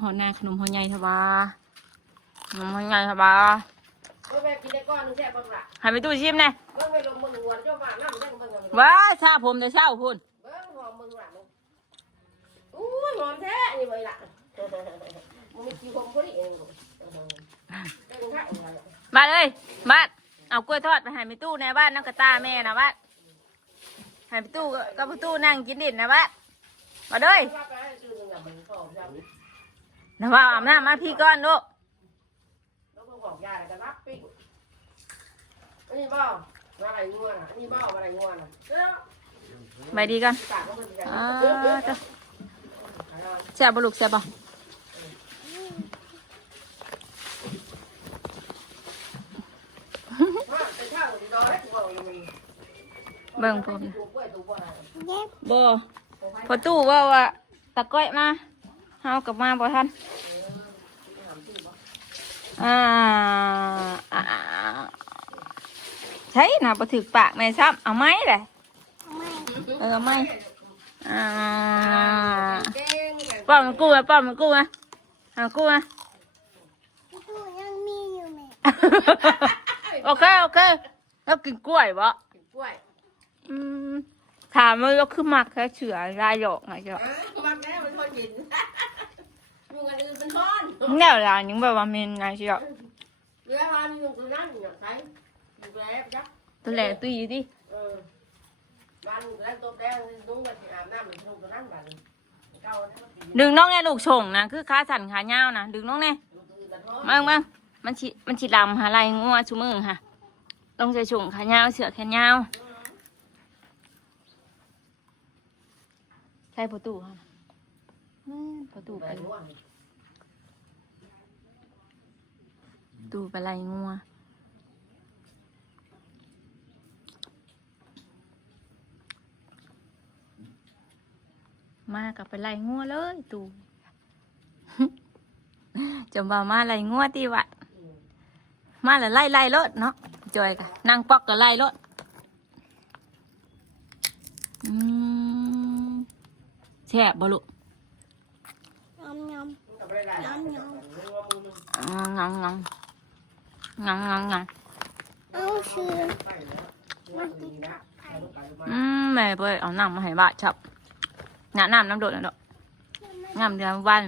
หอนาขนมหอใหญ่ทว่าขนมหอใหญ่ทว่าให้ไปตู้ชิมแน่ว้าชาผมแต่เช้าพุ่นอุ้ยหอมแท้นี่เลยล่ะมันมีกี่ผมก็ได้เองมาเลยบ้านเอากล้วยทอดไปให้ไปตู้ในบ้านน้ำกระตาแม่นะบ้านให้ไปตู้ก็ไปตู้นั่งกินดินนะบ้านมาเลยนะว่าอาบน้ำมาพี่ก้อนลูกนี่บ้าอะไรงัวน่ะนี่บ้าอะไรงัวน่ะไปดีกันแซ่บบุลุกแซ่บป่ะเบิ่งผมบ่พอตู้ว่าตะก้อยมาเฮากลับมาบ่ทันใช่น่ะบ่ถึกปากแม่ซ้ำเอาไม้เลยเอาไม้ป้อมมันกู้มาป้อมมันกู้มาเอากู้มายังมีอยู่ไหมโอเคแล้วกินกล้วยบ่ถามว่าเราคือมักแค่เฉื่อยลายหยอกไงจ๊ะมันแม่มันพอกินยุงอันอื่นเป็นบ้อนเนี่ยร้านยังแบบว่าเมนไงจ๊ะเรือร้านยุงตัวนั้นอย่างไรยุงแร้ยักษ์ตัวแหล่ตุยดิบ้านแล้วตัวแดงนุ่งมาที่อาบน้ำมันนุ่งตัวนั้นบ้านเก่าดึงน้องเนี่ยลูกส่งนะคือขาสั่นขาเงานะดึงน้องเนี่ยมั่งมันฉีดลำหาไรงัวชูมือค่ะต้องใส่ส่งขาเงาเสือแขนเงาใช่ประตูค่ะประตูไปดูไปไรงัวมากับไปไล่งัวเลยตูจำบ่ามาไล่งัวตีวะมาแล้วไล่รถเนาะจอยกะนั่งปอกก็ไล่รถแซ่บบ่ลูกยำยำเอาชื่อแม่ไปเอาน้ำมาให้บ้าชับน้ำโดดนะดอกน้ำเดือนวัน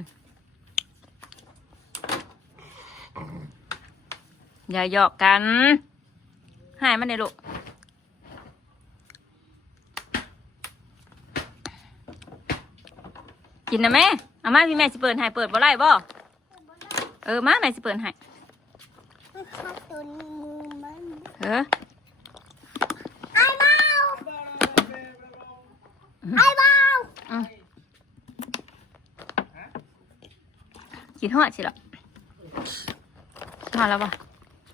อย่าหยอกกันให้มันในลูกกินนะแม่เอามาพี่แม่สิเปิดให้เปิดบ่ไรบ่มาแม่สิเปิดให้ไอ้บ้ากินหอดสิหรอทอดแล้วป่ะ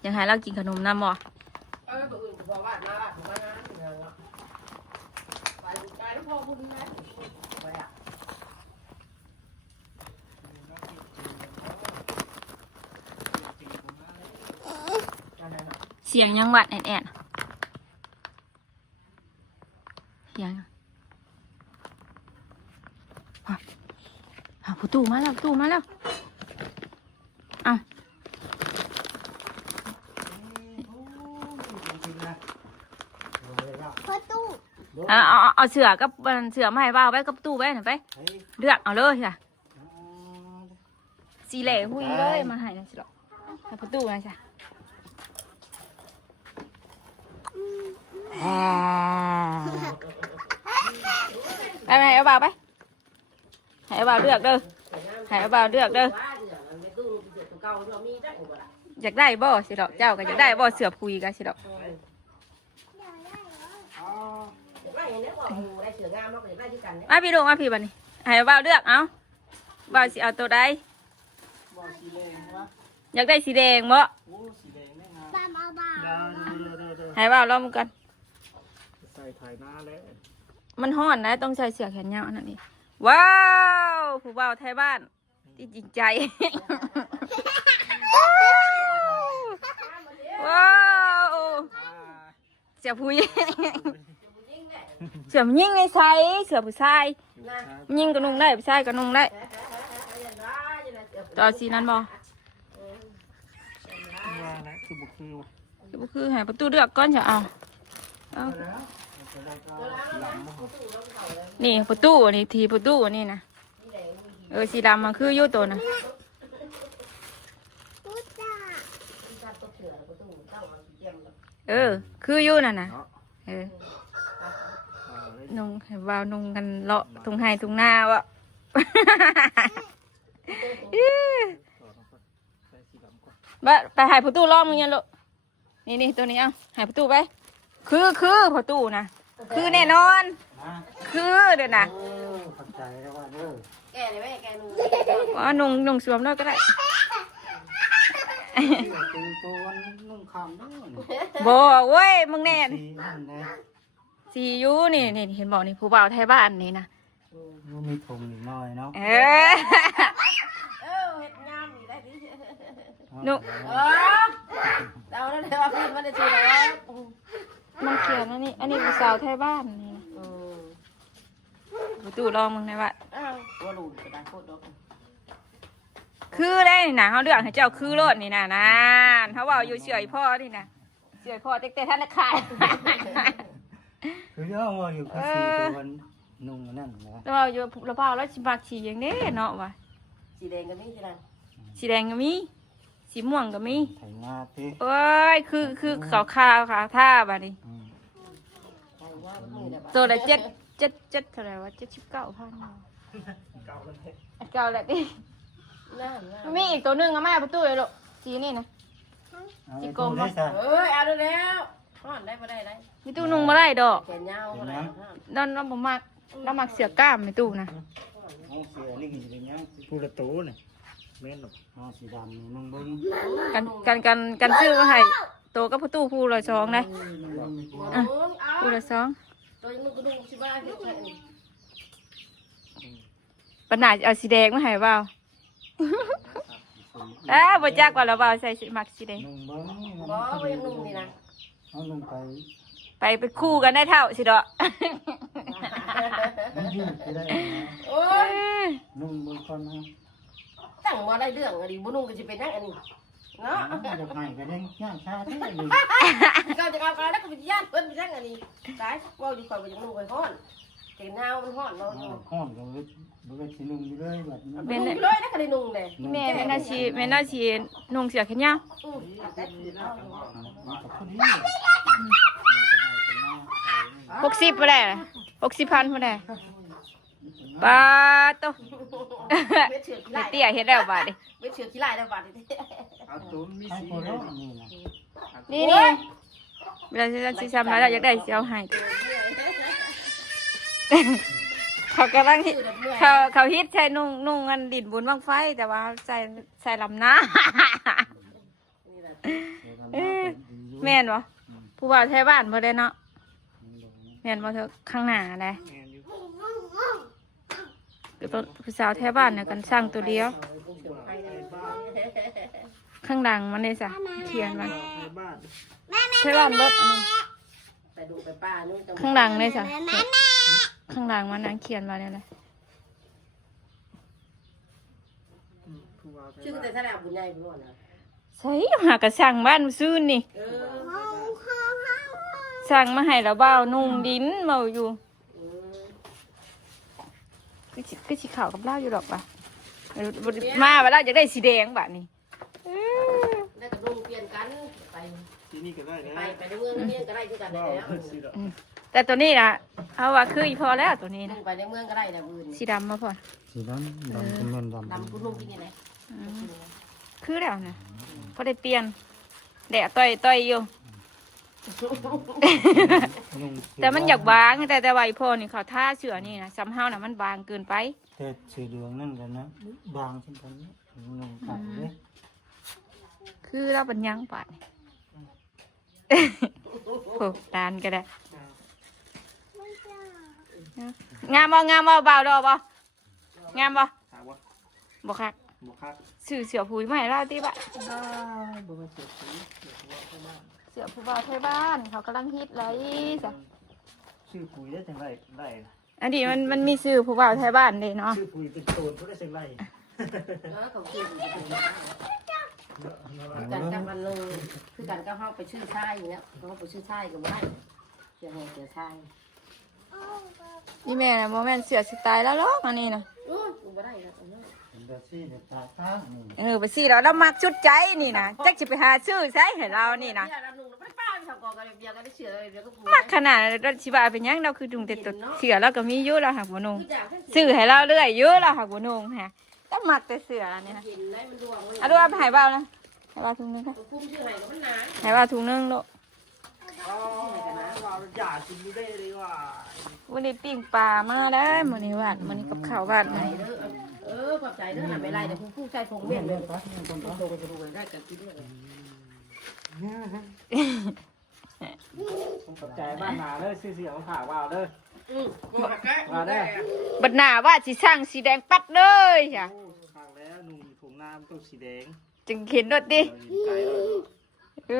ยังให้เรากินขนมน้ำบ่เสียงยังหวัดแอดเสียงประตูมาแล้วเอาเสือกับเสือมาให้บ้าไว้กับตู้ไว้หน่อยไปเลือกเอาเลยจ้ะสีเหล่หุยเลยมาให้นะสิหรอกให้ประตูนะจ้ะไปเอาบ่าวไปให้เอาบ่าวเลือกเด้ออยากได้บ่สิหรอกเจ้าก็อยากได้บ่เสือพุยกันสิหรอกมาพี่ดูมาพี่บันนี่ให้บ่าวเลือกเอาบ่าวสิเอาตัวใดอยากได้สีแดงบ่ให้บ่าวลองกันใส่ถ่ายหน้าแล้วมันห้อนนะต้องใส่เสื้อแขนยาวนั่นนี่ว้าวผู้บ่าวไทยบ้านที่จริงใจว้าวเสือผู้หญิงเสือมันยิ่งไงใส่เสือผู้ชายยิ่งก็นุ่งได้ผู้ชายก็นุ่งได้ ต่อสีนั้นบ่ ว่านะคือบุคือว่ะ ก็คือให้ประตูเลือกก่อนจะเอานี่ประตูนี่ทีประตูนี่นะสีดำมันคืออยู่ตัวนะ พูดจ้า คืออยู่น่ะนะ เนาะ นุ่งให้วาวนุ่งกันเลาะทุ่งไห้ทุ่งนาวะ ใส่สีดำก่อน ไปหายประตูล้อมมึงยังลูกนี่ตัวนี้เอาหายประตูไปคือประตูนะคือแน่นอนคือเด้อนะ เข้าใจแล้วว่าเด้อ แกเลยแม่แกนุ่ง ว่านุ่งสวมแล้วก็ได้ ตีตัวนุ่งคำเด้อ บ่เว้ยมึงแน่ สีนั่นนะ สีอยู่นี่เห็นบอกนี่ผู้บ่าวไทยบ้านนี่นะ มันมีถุงนิดหน่อยเนาะ เฮ็ดงามอีกได้ดิ นุ่ง เอาแล้วเดี๋ยวว่าพี่มันได้ชื่อแล้ว มันเขียนอันนี้ผู้สาวไทยบ้านนี่นะประตูลองมึงในบ้าน อ้าวว่าลูกกระดาษโคตรดอก คือได้นี่นะเขาเลือกให้เจ้าคือรถนี่นะนะเขาว่าอยู่เฉยพ่อนี่นะเฉยพ่อเต็กๆท่านละขาย คือเยอะว่าอยู่คือสีตัวนุ่งนั่นนะ แล้วว่าอยู่ละเปล่าแล้วสิมักสีอย่างนี้เนาะวะ สีแดงกันนี่สินะ สีแดงก็มีสีม่วงก็มี ไถนาติ เอ้ยคือขาวค่ะท่าบ้านี้ ใครว่ามันมีแต่บ้า ตัวละเจ็ดเท่าไหร่วะ79,000 เก่ากันเฮ็ด เก่าแหละดิ น่า มีอีกตัวหนึงเอามาประตูเลยลูกสีนี่นะ จิกมได้ซะ เอ้ยเอาแล้วห่อนได้มาได้ได้ มีตู้นุ่งมาได้ดอก แขนยาวอะไร ดอนเราบ่มักเรามักเสือกล้ามมีตู้นะ เอาเสือนี่กินเป็นยังผู้ละตูนี่แม่นหรอกเอาสีดำนี่นุ่งเบิ่ง กันซื้อมาให้โตกับประตูผู้ละ2ได้ เอา ผู้ละ2 ตัวนึงก็ดูสิบ้าเฮ็ดแค่นี้ ปัญหาเอาสีแดงมาให้เปล่าบ่จักว่าเราเปล่าใส่สีมักสีแดง นุ่งเบิ่ง บ่บ่ยังนุ่งนี่นะ เอานุ่งไป ไปคู่กันได้เท่าสิดอก มันยืดไปได้นะ โอ้ย นุ่งเบิ่งก่อนนะ ตั้งมาได้เรื่องอะดิบ่นุ่งก็สิเป็นจังอันนี้เนาะ จะให้กันยังย่างชาที่นี่ ก็จะเอากันแล้วก็เป็นย่านเพิ่นเป็นจังอันนี้ตายเว้าดีกว่าบ่ยังนุ่งไปฮ้อนแขนยาวมันฮ้อนเนาะอยู่ ห้อนกันเลยบ่ได้สินุ่งอยู่เลยแบบนี้ นุ่งอยู่เลยนะก็ได้นุ่งเลย แม่น่าชีนุ่งเสื้อแขนยาว แต่ มันก็พอดี 60บ่ได้60,000บ่ได้ปาโต เม็ดเชือกขี้ ไอ้ ลาย เตี้ยเฮ็ดแล้วบาดนี้ เม็ดเชือกขี้ลายแล้วบาดนี้ เอาตัวมีสีเลยนี่นะ นี่เวลาสิทำแล้วอยากได้สิเอาให้เขากำลังฮิตเขาฮิตใช้นุ่งอันดินบุญบังไฟแต่ว่าใส่ลำหน้า แม่นบ่ผู้บ่าวไทยบ้านบ่ได้เนาะแม่นบ่เถอะข้างหน้าได้ แม่นอยู่ คือต้นผู้สาวไทยบ้านเนี่ยกันสร้างตัวเดียว ข้างหลังมันเลยจ้ะเขียนมัน ในบ้าน ไทยบ้านเบิด ไปดูไปป้านู่น ข้างหลังเลยจ้ะข้างหลังมันนั่งเขียนมาเนี่ยเลย ผู้ว่าไป ชื่อแต่ถ้าเอาบุญใหญ่บุญนะ ใส่หากระสั่งบ้านซื่นนี่สั่งมาให้แล้วเบ้านุ่งดินเมาอยู่ก็สีขาวกับเหล้าอยู่หรอกป่ะมาเวลาอยากได้สีแดงแบบนี้ ได้กับลุงเปลี่ยนกันไป ที่นี่ก็ได้นะ ไปในเมืองนี่ก็ได้คือกัน ว้า แล้ว วสีดอก แต่ตัวนี้นะเอาว่าคืออีพอแล้วตัวนี้นะ ไปในเมืองก็ได้แต่บุญ สีดำมาพอ สีดำเป็นเงินดำ ดำคุณลุงกินยังไง คือแล้วนะพอได้เปลี่ยนแดดต่อยอยู่ แต่มันอยากบางแต่ว่าอีพอนี่เขาท่าเสือนี่นะซ้ำเฮานะมันบางเกินไป แต่สีเหลืองนั่นกันนะบางเช่นกันนุ่งตัดเลย คือเราเป็นยังป่ะโอ้ตานก็ได้งามบ่เบาดอกบ่งามบ่ ถามว่า บ่คัก บุคัก สื่อเสือผู้ใหม่เราตีบะ บุคักเสียสีเสียผู้ว่าเข้าบ้านเสือผู้บ่าวไทยบ้านเขากำลังฮิตเลยจ้ะ ชื่อปุ๋ยได้จังไรได้ อันนี้มันมีสื่อผู้บ่าวไทยบ้านเลยเนาะ ชื่อปุ๋ยเป็นโตนเขาได้จังไร แล้วเขาคือกันกับมันลงคือกันก็เข้าไปชื่อชายอย่างเงี้ยเขาไปชื่อชายกับว่าเสียงเสียชาย นี่แม่นะโมแม่นเสือสิตายแล้วหรอกอันนี้นะ กูไม่ได้แล้ว เป็นแบบซี่เนี่ยตาตั้งนี่ ไปสิเรามักชุดใจนี่นะจักสิไปหาซื้อใช้ให้เรานี่นะ เราหนุ่มเราไม่ป้าไปทำกองกันเบียร์กันได้เสือเบียร์ก็กู มักขนาดเราสิว่าเป็นหยังเราคือดุงแต่ตัวเสือเราก็มีอยู่เราหักบ่นุ่งซื้อให้เราเรื่อยอยู่เราหักบ่นุ่งฮะต้องมักแต่เสือนี่นะ กินได้มันดวงเลย เอาดูเอาไปให้เบานะให้เบาถุงนึงค่ะ คุ้มชื่อไหนก็มันนาน ให้เบาถุงนึงลูก อ๋อเราอยากกินไม่ได้เลยว่า วันนี้ปิ้งปลามาได้อมื้อนี้วัดมื้อนี้กับข้าววัด ใจเด้อขอบใจเด้อหาไม่ไรแต่คุณผู้ชายคงเมี่ยนเลยคนโตก็จะดูได้กันกินเลย ผมขอบใจบ้านนาเลยซื้อเสียงผ่าว่าเลย มาได้ บัดหน้าว่าสิสร้างสีแดงปัดเลยจ้ะ โอ้ฟังแล้วนุ่มถุงน้ำต้องสีแดง จึงเห็นรถดิ ไก่เล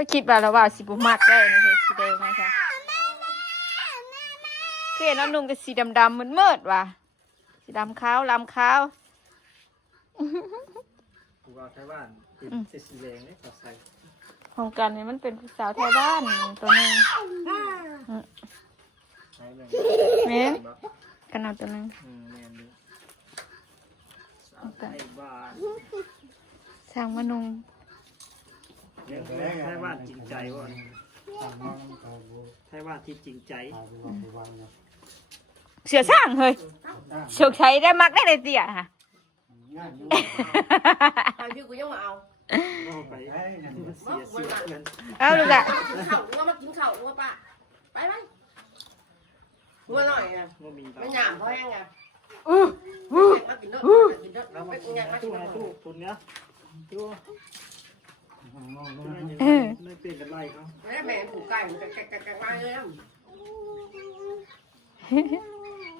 ย คิดว่าเราว่าสิบ่มักได้นะเฮ้ยสีแดงนะคะคือเห็นน้องนุ่งกับสีดำๆมืดๆว่ะสีดำขาวลำขาว กูว่าแค่บ้านเป็นสีแดงเนี่ยตัดใส่ ของกันนี่มันเป็นผู้สาวไทยบ้านตัวหนึง ใช้เลย แม่นกันเอาตัวหนึง แมนดูสาวไทยบ้าน สร้างมานุ่ง เลี้ยงไทยบ้านจริงใจวะไทยบ้านที่จริงใจ เสือสร้างเฮ้ยเสือใช้ได้มักได้เลยเตี่ยค่ะ ทางพี่กูยังมาเอา ไปเสียเสือเงิน เอาลูกอะ เข่าว่ามากินเข่าว่าป้าไปไหมงัวหน่อยอ่ะ ว่ามี ไม่หยามเพราะยังไงมากินด้วยกินด้วยเราไปกินยังมากิ ตู้ น ไหน ด้วย ตู้ตุนเนี้ยตู้ไม่เป็นกันไรเขา แม่ผูกไก่แกมาเลย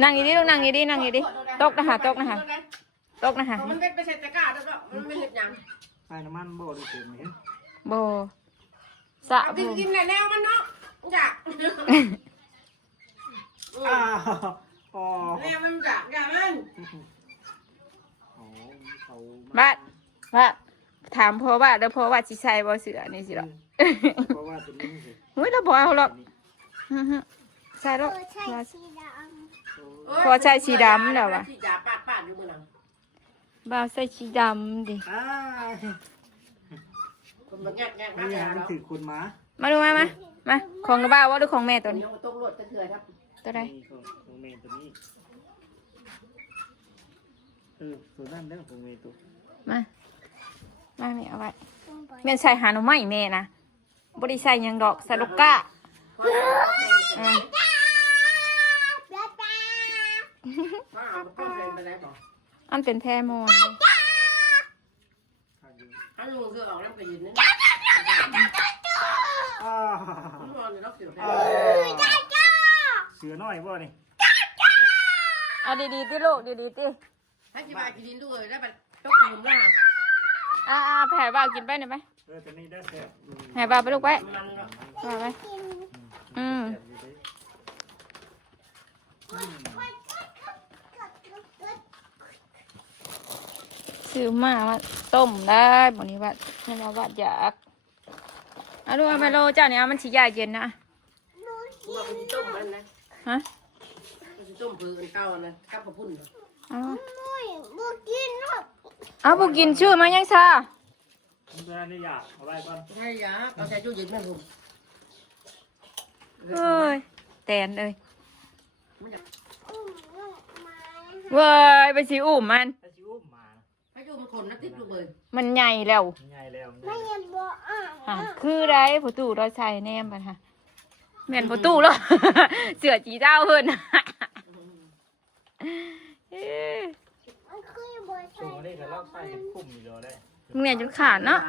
นั่งอีดีลูกนั่งอีดีนั่งอีดีตกนะคะตกนะคะตกนะคะ มันเป็นไปใส่ตะกร้าแล้วก็มันไม่เห็ดยัง ใส่น้ำมันบ่ดูเต็มเห็น โบสะ เอา บู กินแนวมันเนาะจ้ะ อ้าวอ๋อ แนวมันจ้ะอย่ามัน เขา บ้านบ้านถามพ่อว่าแล้วพ่อว่าสิใช่บ่เสือนี่สิหรอก เพราะว่าเป็นนี่สิ เฮ้ยเราบ่เอาหรอกใช่หรอก ใช่สีด พอใช้สีดำแล้ววะ สีดาปาดอยู่มือหนัง บ่าวใส่สีดำดิ อ้า คนแบบแง่ ไม่อยากถือคุณม้า มาดูมาของกระบ้าวว่าหรือของแม่ตัวนี้ ยังมาต้มรวดตะเถื่อครับ ตัวใด ของเมนตัวนี้ตัวนั่นเด้อของเมนตัว มาแม่เอาไว้แม่ใส่หาหน่อไม้แม่นะบ่ได้ใส่หยังดอกใส่ลูกก้าอ่า ำป๊าป๊า ว่าเอาต้มเลยไปได้บอก อันเป็นแพรโมน ถ้าลุงคือออกน้ำกระยินนี่ อ้า มันนอนอยู่นอกเสือ เสือน้อยบ่นี่ เอาดีๆติลูกดีๆติ ให้จีบายกินดินด้วยได้แบบต้องกินด้วย แผ่บ่าวกินไปหน่อยไหม ตัวนี้ได้แซ่บ ให้บ่าวไปลูกไป มัน บ่าวไปอืมซื้อมาว่าต้มได้บ่นี้ว่าให้มาว่าอยากเอาดูเอาไปโลเจ้าเนี่ยมันสิยาเย็นนะ กูว่ามันต้มมันนะ ฮะ มันต้มเผือกเก่านะกับกระพุ่น เอา มุ้ยบุกินหรอก เอาบ่กินชื่อมายังซะ ตัวนี้อยากเอาไว้ก่อน ใช่ยาเอาใจจู่ยินแม่ผม เอ้ยแตนเอ้ย อุ้มลูกมา เว้ยไปสิอุ้มมัน ถ้าชิอุ้มมา ให้จู่มันคนนะติดลูกเลย มันใหญ่แล้ว ใหญ่แล้ว ไม่ยังบอกอ่ะ คือไรผู้ตู้เราใส่แนมมันฮะแม่นผู้ตู้แล้ว เสือจีเจ้าเพิ่น เอ้ย มันคือบอก ช่วงนี้ก็ลอกใส่คุ้มอยู่แล้วได้ มึงเนี่ยจนขาดเนาะ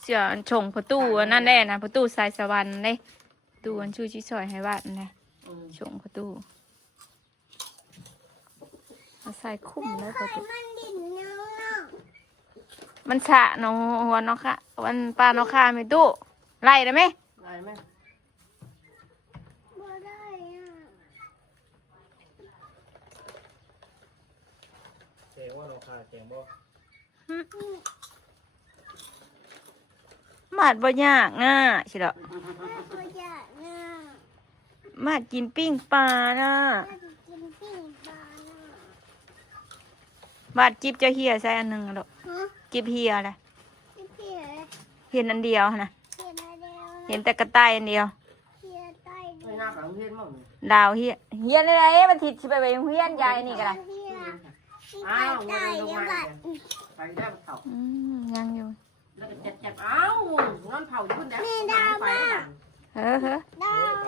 เสืออันชงผู้ตู้อันนั่นแหละนะผู้ตู้สายสวรรค์เลยตู้อันชื่อชิซอยให้วาดนั่นแหละชงผู้ตู้เอาใส่คุ้มแล้วผู้ตู้ มันดินน้องน้อง มันสะน้องหัวน้องค่ะวันปลาน้องค่ะไม่ตู้ไล่ได้ไหม ได้ไหม บ่ได้อ่ะ เซ่ งว่าเราขาแข็งบ่ มาดบ่ยากง่ะใช่ดอก ตัวใหญ่น่ะ มาดกินปิ้งปลาน่ะ น่าจะกินปิ้งปลาน่ะ มาดจิบจะเฮียใส่อันหนึงอะดอก ฮะ จิบเฮียอะไร พี่เพีย เห็นอันเดียวนะ เพียมาแล้ว เห็นแต่กระต่ายอันเดียว เพียใต้ ไม่ ดิน น่าฝังเพี้ยนมั้ง ดาวเฮียเฮียอะไรมันทิดสิไปโรงเฮียนยายนี่ก็ได้ เพียพี่ อ้า ไก่ ว ใต้ ลง เดี๋ยว มา บัด ไปได้เผา ยังอยู่ แล้วก็เจ็บอ้าวนอนเผาอยู่บนแดดไป เฮ้อ ดาว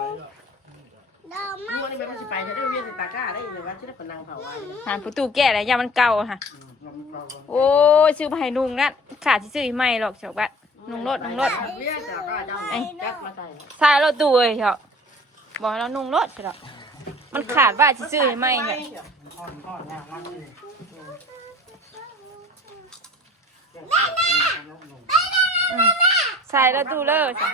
ดาว มั มาน นี่มันสิไปจะได้เรียนตาก้าได้เลยว่าจะได้เป็นนางเผาไว้ หาประตูแก่แล้วยามันเก่าค่ะ โอ้ยซื้อมาให้นุ่งนั่นขาดที่ซื้อให้ใหม่หรอกเฉาบัดนุ่งรถ เรียนแต่ก็จะไอ้จักมาใส่ ใส่รถตู้เลยเฉาบอกให้เรานุ่งรถเฉามันขาดว่าที่ซื้อให้ใหม่เนี่ย ข้อนข้อนยากมากเลย ใส่รถตู้เลยจ้ะ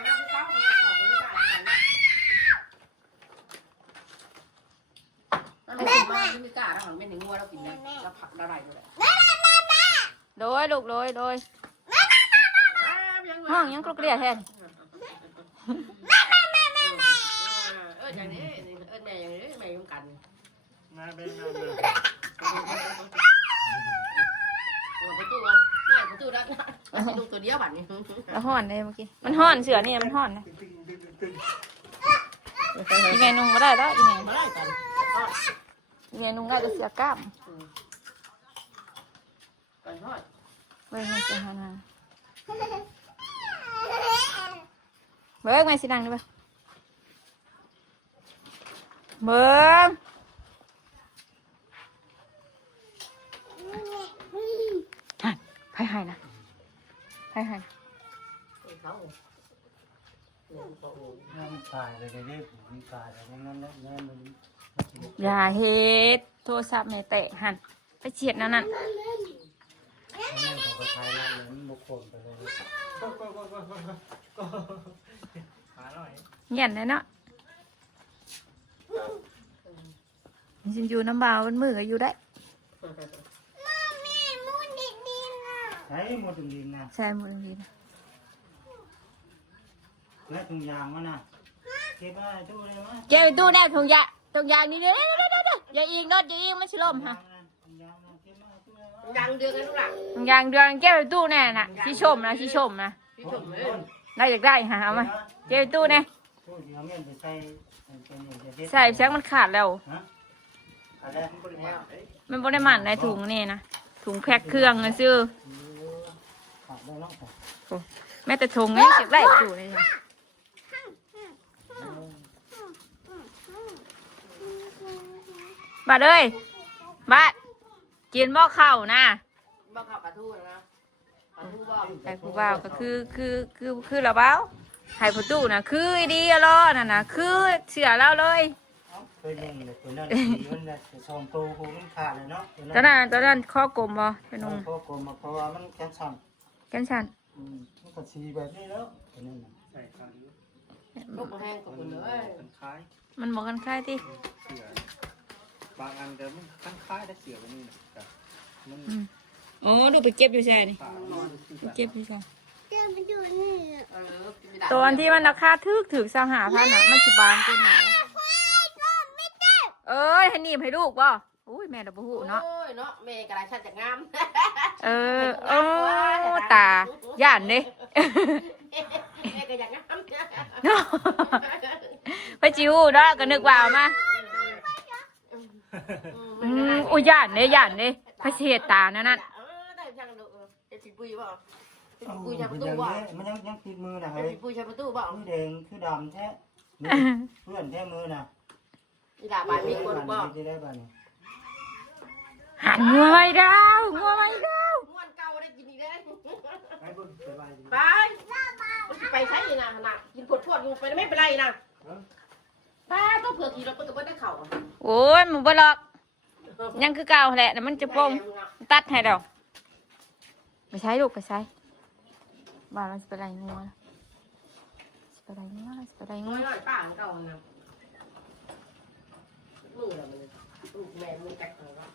แม่ไม่กล้าแล้วไม่ถึงงัวเรากินนะเราผักอะไรเลย โดยลูกโดยห้องยังกรุกเรียแทน อย่างนี้แม่อย่างนี้แม่ยุ่งกัน มาเป็นมา ประตูง่ายประตูด้านลูกตัวเดียวบัดนี้ แล้วห่อนเลยเมื่อกี้มันห่อนเสือเนี่ยมันห่อนนะอีเมนุ่งมาได้แล้วอีเม มาไล่กัน อีเมนุ่งได้ก็เสียกล้าม กันทอด เบิ้งมันจะหานาเบิ้งไม่สิดังดิเบิ้งเบิ้งให้ให้นะให้ให้ เขา มันตายเลยเด็กมันตายแล้วงั้นแล้วแม่มัน อย่าเฮ็ดโทรศัพท์ไม่แตะหันไปเฉียดนั่น แม่เขาก็ทายแล้วมันบุกคนไปเลยหาหน่อย เงียนเลยเนาะฉันอยู่น้ำเบาบนมือก็อยู่ได้ แม่มูนดิดินน่ะ ใช้หมดถุงดินนะ ใช่หมดเลยนะ และถุงยางมันนะเก็บมาตู้เลยมั้ย เก็บไปตู้แน่ถุงยางนี่เด้ออย่าอิงรถอย่าอิงมันชิลมค่ะ ถุงยางเก็บมาตู้เลย ดังเดือดกันทุกหลัง ถุงยางเดือนเก็บไปตู้แน่น่ะที่ชมนะที่ชมนะ พี่ชมเลย ได้อยากได้หาเอามาเก็บไปตู้แน่ ตู้เดียวเงี้ยไปใส่ ใส่แช็กมันขาดแล้ว ฮะอะไรมันบริมา มันบ่ได้หมันในถุงนี่นะถุงแพ็คเครื่องนะซื้อ ขาดได้แล้ว แม้แต่ถุงนี่เก็บได้ตู้เลยค่ะบาดเอ้ยบาดกินหม้อข้าวนะ บ้าขับปลาทูนะปลาทูบ้า ไอ้ผู้บ่าวก็คือละเบ้าไห้ผู้ตู้น่ะคือไอ้ดีอะล้อนั่นน่ะคือเสือเราเลย เคยเล่นเลยตัวนั้นมันจะชมโตกูมันขาดเลยเนาะ ตอนนั้นข้อกลมบ่เป็นนุ่ง พอกลมมาเพราะว่ามันแข็งสั่น แกันชัน มันก็สีแบบนี้แล้วตัวนั้นใส่ขาด ลูกแห้งกับคนเลย มันคล้าย มันบอกกันคล้ายที่ เสือบางอันแต่มันคล้ายได้เสือแบบนี้แต่มัน อ๋อดูไปเก็บอยู่ใช่นี่ ขาด ไปเก็บอยู่ใช่ เดินไปดูนี่ ตอนที่มันราคาถึก3,500น่ะมันสิบางกว่านี้เอ้ยให้หนีบให้ลูกบ่อุ้ยแม่ดอกบ่ฮู้เนาะ โอ้ยเนาะแม่กระไรชันจากงาม โอ้ตาย่านเด้ แม่ก็อยากงาม ไปจิวเนาะก็นึกว่าเอามาอุ้ยย่านเด้ไปเสียตานั่นน่ะ ได้ช่างดูจะปิดปุยบ่ปิดปุยใช้ประตูบ่ มันยังติดมือนะ จะ เฮ้ย ปิดปุยใช้ประตูบ่ มือแดงคือดำแท้เพื่อนแท้มือน่ะ อีหล่าบานมีคนบ่ ที่ได้บ้าน หันงัวไม่ดาวงัวไม่ดาว ม่วนเก่าได้กินอีกได้ ไปบุญไปบ้าน ไปไปใช้นะนะกินขวดพวดอยู่ไปไม่เป็นไรนะป้าต้องเผื่อขี่รถไปกับได้เข่า โอ้ยมันบ่หรอกยังคือเก่าแหละแต่มันจะปงตัดให้เราไปใช้ลูกไปใช้บ้านเราจะไปไรงัวจะไปไรงัวจะไปไรงั น้ ว อยป้าเก่านะมือเรามันลูกแม่มือแตกเลยว่า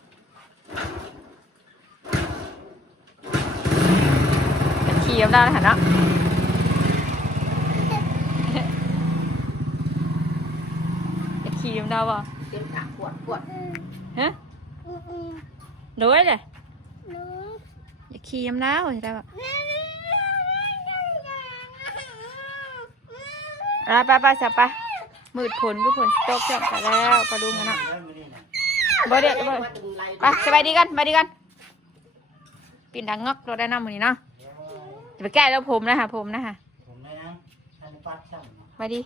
ยมได้แล้วหันเนาะอยากขี่ยมได้ป่ะ เต็มขาปวดปวด ฮะ อืม ดูไว้เลย หนู อยากขี่ยมได้ป่ะใช่ป่ะไปสับไปมืดผลก็ผลตกเจ้าไปแล้วไปดูกันเนาะ ได้ไม่ได้นะ บ่เดี๋ยวบ่ไปสบายดีกันสบายดีกันปิ่นดังงอกเราได้น้ำมือนี้เนาะจะไปแก้แล้วผมนะคะผมนะคะ ผมได้นะท่านปัดช่าง สบายดี